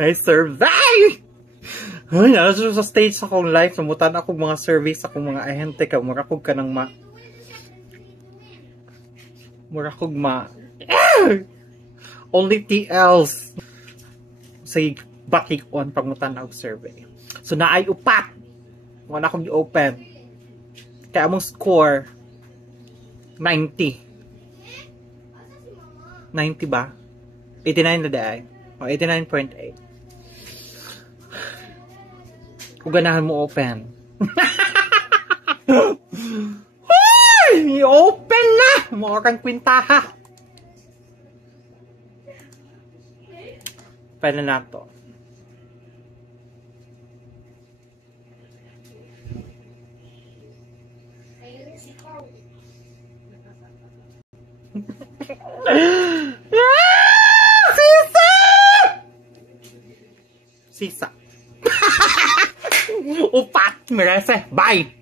Nice survey! Ay, nasa sa stage sa akong life, namutan ako mga survey sa akong mga ahente ka, murakog ka ng murakog only TLs say bakik on pangutan og survey. So naay upat. Wala akong i-open. Kaya among score 90. 90 ba? 89 na daay. O 89.8. Kung ganahan mo open. Hoy! I-open na! Mukha kang kwintaha. Pwede na to. Sisa! Upat! Merese! Bye!